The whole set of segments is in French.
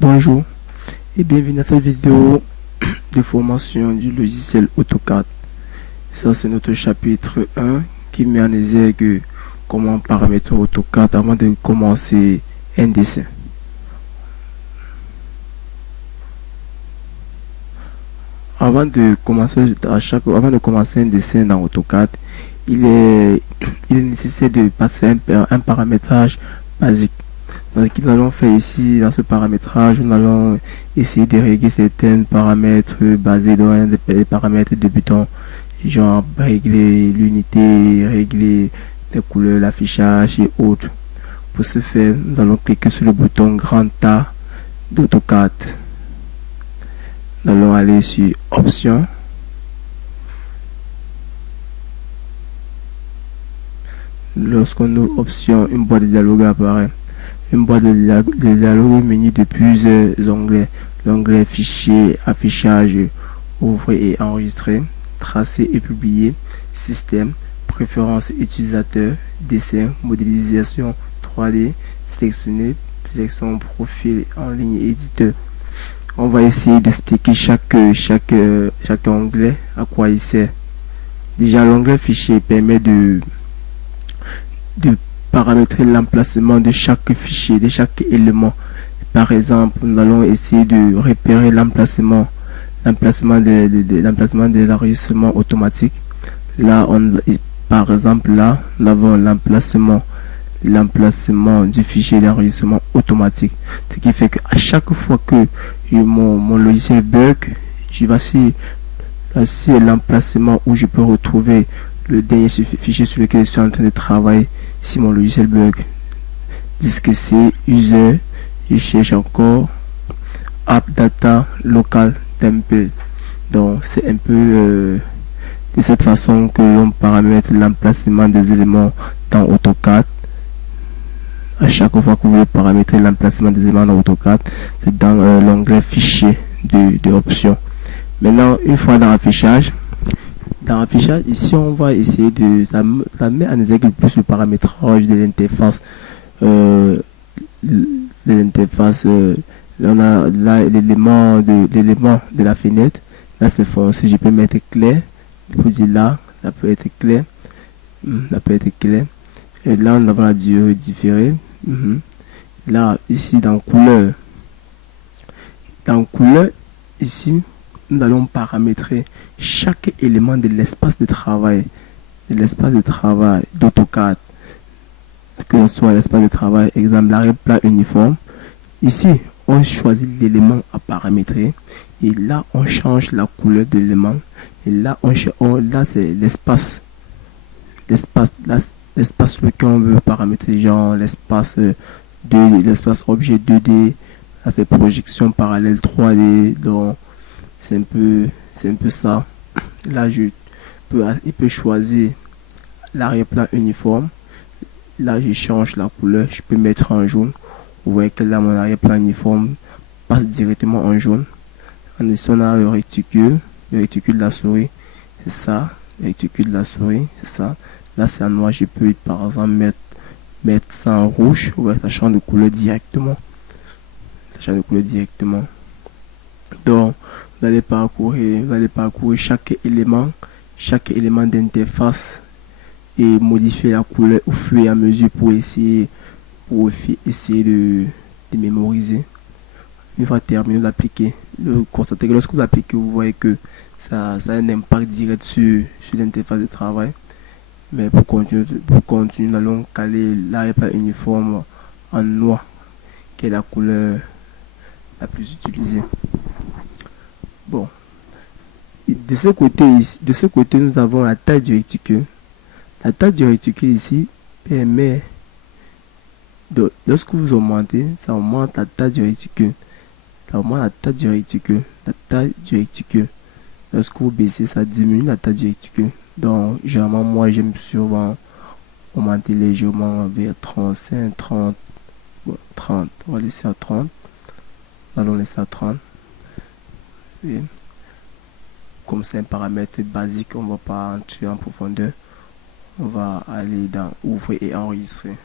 Bonjour et bienvenue à cette vidéo de formation du logiciel AutoCAD. Ça, c'est notre chapitre 1 qui met en exergue comment paramétrer AutoCAD avant de commencer un dessin. Avant de commencer un dessin dans AutoCAD, il est nécessaire de passer un paramétrage basique. Donc, ce que nous allons faire ici, dans ce paramétrage, nous allons essayer de régler certains paramètres basés dans des paramètres débutants, genre régler l'unité, régler les couleurs, l'affichage et autres. Pour ce faire, nous allons cliquer sur le bouton Grand A d'AutoCAD. Nous allons aller sur Options. Lorsqu'on ouvre Options, une boîte de dialogue apparaît. Une boîte de dialogue munie de plusieurs onglets. L'onglet Fichier, Affichage, Ouvrir et Enregistrer, Tracer et Publier, Système, Préférences utilisateur, Dessin, Modélisation 3D, Sélectionner, Sélection Profil en ligne Éditeur. On va essayer d'expliquer chaque onglet à quoi il sert. Déjà, l'onglet Fichier permet de paramétrer l'emplacement de chaque fichier, de chaque élément. Par exemple, nous allons essayer de repérer l'emplacement des enregistrements automatiques. Là, par exemple, là, nous avons l'emplacement du fichier d'enregistrement automatique. Ce qui fait qu'à chaque fois que mon logiciel bug, je vais sur l'emplacement où je peux retrouver le dernier fichier sur lequel je suis en train de travailler. Si mon logiciel bug, disque C, user, je cherche encore app data local template. Donc c'est un peu de cette façon que l'on paramètre l'emplacement des éléments dans AutoCAD. À chaque fois que vous voulez paramétrer l'emplacement des éléments dans AutoCAD, c'est dans l'onglet fichier de options. Maintenant, une fois dans l'affichage, ici on va essayer ça met en exergue plus le paramétrage de l'interface. On a là l'élément de la fenêtre. Là c'est foncé, je peux mettre clair. Je vous dis là peut être clair. Et là on a la durée différée. Là ici dans couleur, ici nous allons paramétrer chaque élément de l'espace de travail d'AutoCAD, que ce soit l'espace de travail, exemple l'arrière-plan uniforme. Ici on choisit l'élément à paramétrer et là on change la couleur de l'élément et là là c'est l'espace sur lequel on veut paramétrer, genre l'espace objet 2D. Là c'est projection parallèle 3D. Donc c'est un peu ça. Là il peut choisir l'arrière-plan uniforme. Là je change la couleur, je peux mettre en jaune. Vous voyez que là mon arrière-plan uniforme passe directement en jaune. En dessous on a le réticule de la souris, c'est ça. Le réticule de la souris, c'est ça. Là c'est en noir, je peux par exemple mettre ça en rouge. Vous voyez, ça change de couleur directement. Donc vous allez parcourir chaque élément d'interface et modifier la couleur au fur et à mesure pour essayer de mémoriser. Une fois terminé d'appliquer, constatez que lorsque vous appliquez, vous voyez que ça a un impact direct sur l'interface de travail. Mais pour continuer, nous allons caler l'arrière-plan uniforme en noir, qui est la couleur la plus utilisée. Bon, de ce côté, nous avons la taille du réticule. La taille du réticule ici permet lorsque vous augmentez, ça augmente la taille du réticule. La taille du réticule. Lorsque vous baissez, ça diminue la taille du réticule. Donc, généralement, moi, j'aime souvent augmenter légèrement vers 35, 30. Bon, 30. On va laisser à 30. Allons laisser à 30. Et comme c'est un paramètre basique, on ne va pas entrer en profondeur. On va aller dans Ouvrir et enregistrer.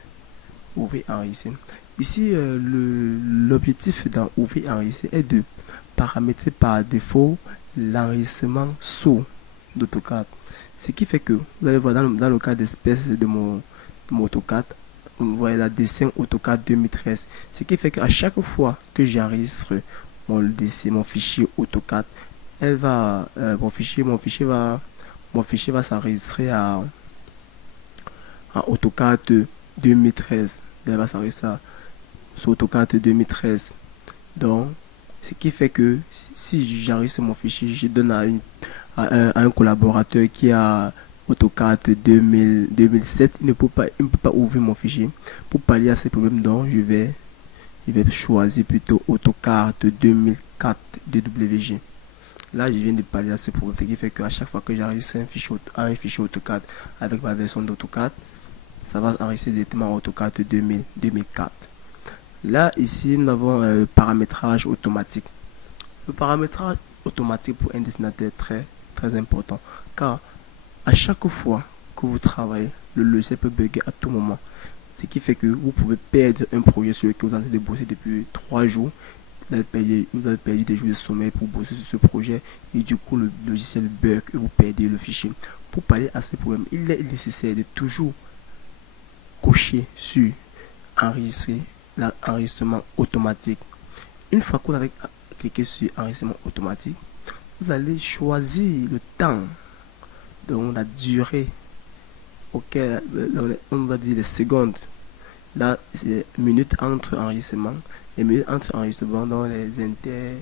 Ici, l'objectif dans ouvrir enregistrer est de paramétrer par défaut l'enregistrement sourd d'AutoCAD. Ce qui fait que, vous allez voir dans le cas d'espèce de mon AutoCAD, vous voyez la dessin AutoCAD 2013. Ce qui fait qu'à chaque fois que j'enregistre mon fichier AutoCAD, mon fichier va s'enregistrer en AutoCAD 2013. Elle va s'enregistrer sur AutoCAD 2013. Donc, ce qui fait que si j'enregistre mon fichier, je donne à un collaborateur qui a AutoCAD 2007, il ne peut pas ouvrir mon fichier. Pour pallier à ces problèmes, donc je vais choisir plutôt AutoCAD 2004 DWG. Là, je viens de pallier à ce problème, ce qui fait qu'à chaque fois que j'enregistre un fichier AutoCAD avec ma version d'AutoCAD, ça va enregistrer directement en AutoCAD 2004. Là, ici, nous avons le paramétrage automatique. Le paramétrage automatique pour un dessinateur est très, très important, car à chaque fois que vous travaillez, le logiciel peut bugger à tout moment. Ce qui fait que vous pouvez perdre un projet sur lequel vous êtes en train de bosser depuis 3 jours. Vous avez perdu des jours de sommeil pour bosser sur ce projet et du coup le logiciel bug et vous perdez le fichier. Pour pallier à ce problème, il est nécessaire de toujours cocher sur enregistrer l'enregistrement automatique. Une fois que vous avez cliqué sur enregistrement automatique, vous allez choisir le temps, donc la durée auquel on va dire les secondes. Là, c'est minutes entre enregistrement. Les minutes entre enregistrement, dans les inter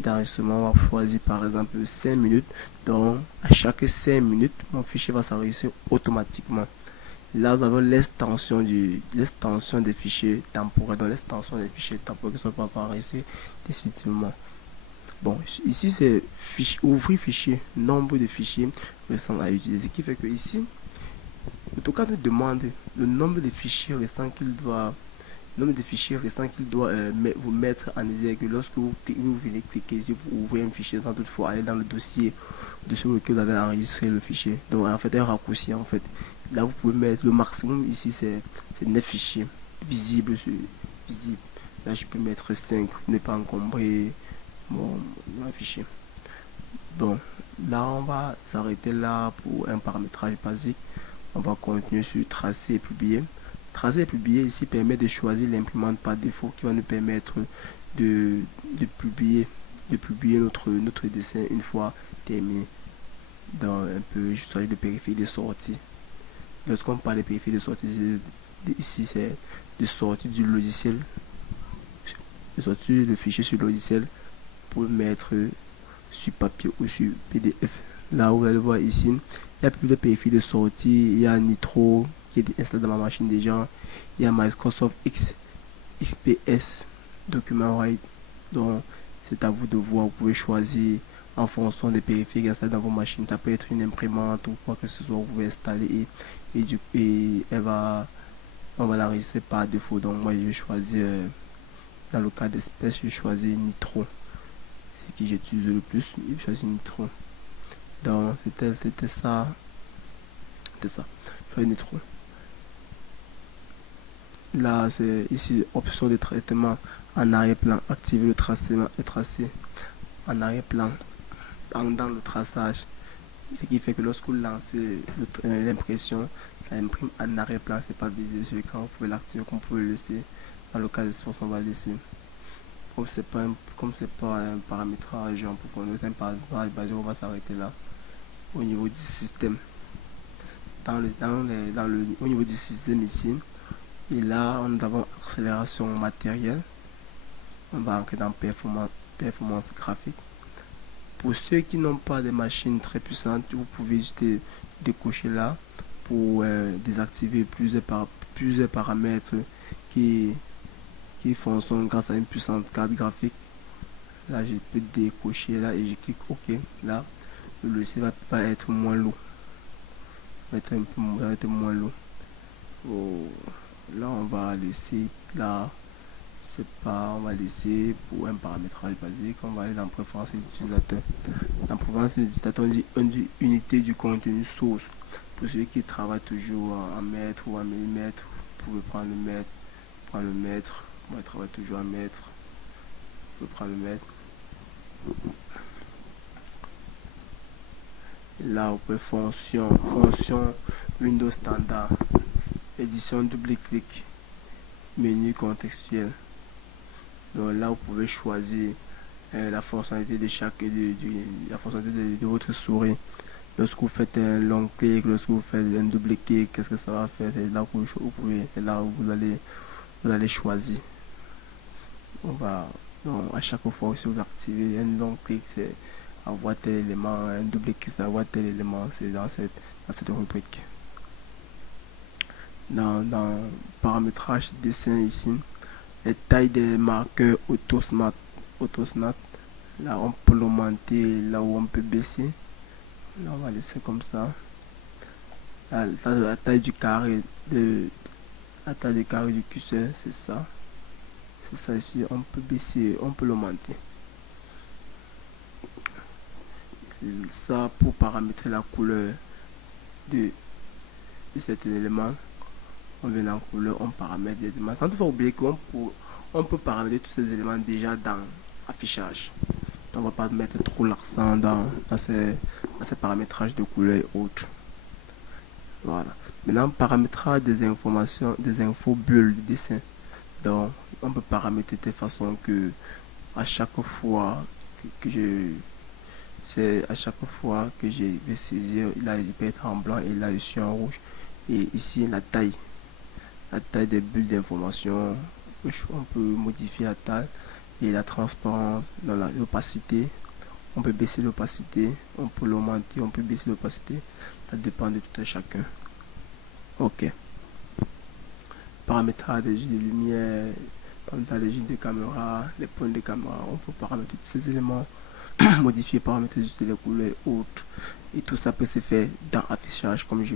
d'enregistrement, on va choisir par exemple 5 minutes. Donc, à chaque 5 minutes, mon fichier va s'enregistrer automatiquement. Là, nous avons l'extension des fichiers temporaires. Donc, l'extension des fichiers temporaires qui ne sont pas encore enregistrés définitivement. Bon, ici, c'est ouvrir fichier, nombre de fichiers restants à utiliser. Ce qui fait que ici, AutoCAD nous demande le nombre de fichiers restants qu'il doit vous mettre en exergue lorsque vous venez cliquer ici pour ouvrir un fichier sans toutefois aller dans le dossier sur lequel vous avez enregistré le fichier. Donc en fait un raccourci en fait. Là vous pouvez mettre le maximum ici c'est 9 fichiers visibles. Là je peux mettre 5 pour ne pas encombrer mon fichier. Bon, là on va s'arrêter là pour un paramétrage basique. On va continuer sur tracer et publier. Tracer et publier ici permet de choisir l'imprimante par défaut qui va nous permettre de publier notre dessin une fois terminé. Dans un peu, je choisis de périphérie de sortie. Lorsqu'on parle de périphérie de sortie, ici c'est de sortie du logiciel, de sortir le fichier sur le logiciel pour le mettre sur papier ou sur PDF. Là vous allez voir ici, il y a plus de périphérie de sortie, il y a Nitro qui est installé dans ma machine déjà, il y a Microsoft XPS Document Write, donc c'est à vous de voir, vous pouvez choisir en fonction des périphériques installés dans vos machines. Ça peut être une imprimante ou quoi que ce soit, vous pouvez installer et on va l'enregistrer par défaut. Donc moi je vais choisir, dans le cas d'espèce, je choisis Nitro, c'est qui j'utilise le plus, je choisis Nitro. Donc c'était ça, je choisis Nitro. Là c'est ici option de traitement en arrière-plan, activer le tracement et tracer en arrière-plan pendant le traçage, ce qui fait que lorsque vous lancez l'impression, ça imprime en arrière-plan, c'est pas visible sur l'écran. Vous pouvez l'activer comme vous pouvez le laisser. Dans le cas d'espace, on va laisser. Comme c'est pas un paramétrage en profondeur, c'est un paramétrage basé, on va s'arrêter là. Au niveau du système, au niveau du système ici, et là on avons accélération matérielle. On va entrer dans performance graphique. Pour ceux qui n'ont pas de machines très puissantes, vous pouvez juste décocher là pour désactiver plusieurs paramètres qui fonctionnent grâce à une puissante carte graphique. Là je peux décocher là et je clique OK. Là le logiciel va être moins lourd. Va être moins lourd. Oh, là on va laisser là. On va laisser pour un paramétrage basique, on va aller dans préférence utilisateur. Dans préférence utilisateur, on dit unité du contenu source. Pour ceux qui travaillent toujours en mètres ou en millimètres, vous pouvez prendre le mètre, Moi, je travaille toujours à mètre. Je prends le mètre. Là, on peut fonction Windows standard, édition double-clic, menu contextuel. Donc là, vous pouvez choisir la fonctionnalité de la fonctionnalité de votre souris. Lorsque vous faites un long clic, lorsque vous faites un double clic, qu'est-ce que ça va faire? C'est là que c'est là où vous allez choisir. Donc à chaque fois que vous activez un long clic, c'est avoir tel élément, un double clic, c'est avoir tel élément, c'est dans cette rubrique. Dans paramétrage dessin ici, les tailles des marqueurs Autosnap, là on peut l'augmenter, là où on peut baisser. Là on va laisser comme ça. La taille du carré du curseur, c'est ça. C'est ça ici, on peut baisser, on peut l'augmenter. Ça pour paramétrer la couleur de cet élément. On vient en couleur, on paramètre les éléments. Sans toutefois oublier on peut paramétrer tous ces éléments déjà dans affichage. Donc on va pas mettre trop l'accent dans ces paramétrages de couleur et autres. Voilà. Maintenant, paramétrage des informations, des infos bulles du dessin. Donc, on peut paramétrer de façon que à chaque fois que à chaque fois que je vais saisir, là il peut être en blanc et là je suis en rouge. Et ici la taille des bulles d'information, on peut modifier la taille et la transparence, dans l'opacité. On peut baisser l'opacité, on peut l'augmenter, on peut baisser l'opacité. Ça dépend de tout à chacun. Ok. Paramétrage des jeux de lumière, paramétrage des jeux de caméra, les points de caméra, on peut paramétrer tous ces éléments, modifier, paramétrer juste les couleurs et autres. Et tout ça peut se faire dans affichage comme je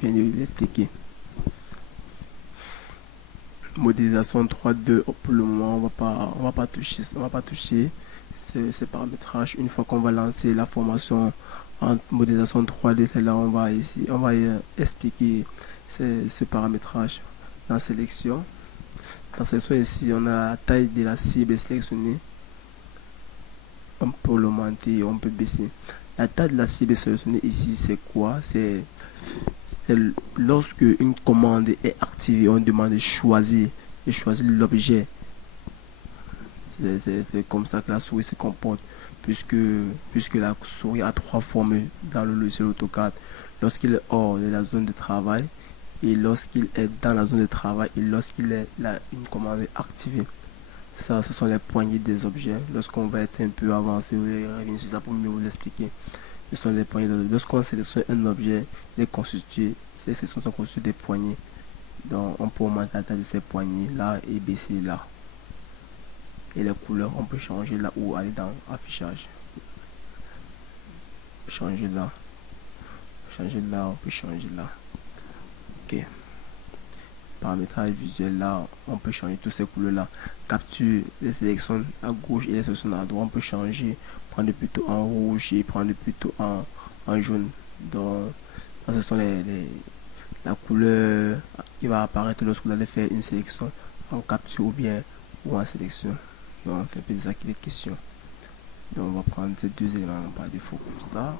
viens de l'expliquer. Modélisation 3.2, pour le moment on va pas toucher ces paramétrages. Une fois qu'on va lancer la formation en modélisation 3D, c'est là on va expliquer ce paramétrage. Dans sélection ici, on a la taille de la cible sélectionnée. On peut l'augmenter, on peut baisser. La taille de la cible sélectionnée ici, c'est quoi? C'est lorsque une commande est activée, on demande de choisir l'objet. C'est comme ça que la souris se comporte, puisque la souris a trois formes dans le logiciel AutoCAD. Lorsqu'il est hors de la zone de travail, et lorsqu'il est dans la zone de travail, et lorsqu'il est là, une commande est activée. Ça, ce sont les poignées des objets. Lorsqu'on va être un peu avancé, vous allez revenir sur ça pour mieux vous expliquer. Ce sont les poignées. Lorsqu'on sélectionne un objet, ces sections sont constituées des poignées. Donc on peut augmenter la taille de ces poignées là et baisser là. Et les couleurs, on peut changer là ou aller dans affichage. Changer là. On peut changer là. Ok. Paramétrage visuel là, on peut changer toutes ces couleurs là. Capture les sélections à gauche et les sélections à droite, on peut changer, prendre plutôt en rouge et prendre plutôt en jaune. Donc ce sont la couleur qui va apparaître lorsque vous allez faire une sélection en capture ou en sélection. Donc c'est un peu de ça qu'il est question. Donc on va prendre ces deux éléments par défaut comme ça.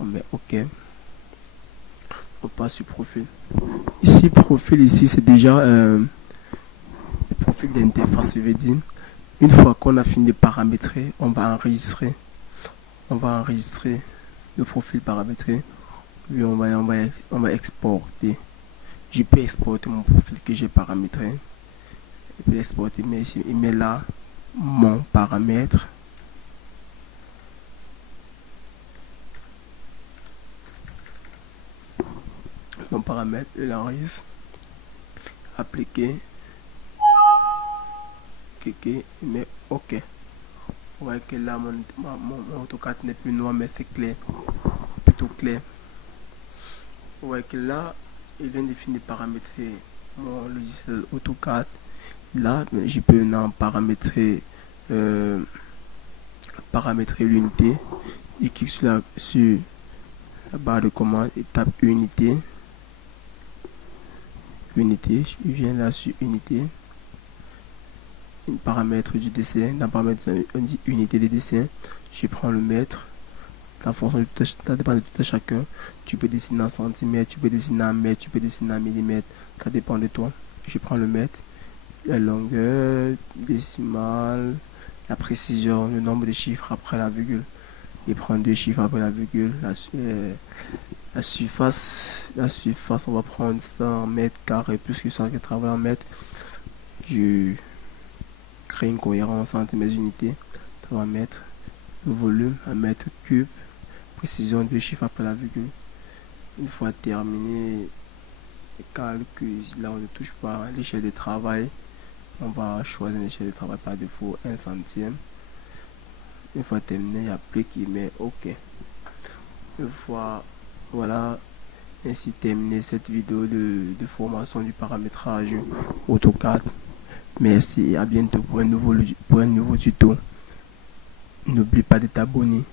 On met OK. On passe sur profil. Ici, profil, ici, c'est déjà le profil d'interface. Je veux dire, une fois qu'on a fini de paramétrer, on va enregistrer le profil paramétré. Puis on va exporter. Je peux exporter mon profil que j'ai paramétré. Et puis exporter, mais ici, il met là mon paramètre. Mon paramètre, il enregistre, appliquer, cliquer, mais OK. Vous voyez que là, mon AutoCAD n'est plus noir, mais c'est clair, plutôt clair. Vous voyez que là, il vient de finir de paramétrer mon logiciel AutoCAD. Là, je peux maintenant paramétrer l'unité. Il clique sur la barre de commande et tape unité. Je viens là sur unité. un paramètre du dessin, d'un paramètre une unité de dessin. Je prends le mètre. Ça dépend de tout à chacun. Tu peux dessiner en centimètres, tu peux dessiner en mètre, tu peux dessiner en millimètre. Ça dépend de toi. Je prends le mètre, la longueur décimale, la précision, le nombre de chiffres après la virgule. Je prends deux chiffres après la virgule. La surface, on va prendre ça en mètres carrés, plus que ça que travaille en mètres. Je crée une cohérence entre mes unités. Ça va mettre le volume à mètre cube, précision de chiffres après la virgule. Une fois terminé le calcul, là on ne touche pas l'échelle de travail. On va choisir l'échelle de travail par défaut 1 centime. Une fois terminé, j'applique, il met OK. Une fois, voilà, ainsi terminé cette vidéo de formation du paramétrage AutoCAD. Merci et à bientôt pour un nouveau tuto. N'oublie pas de t'abonner.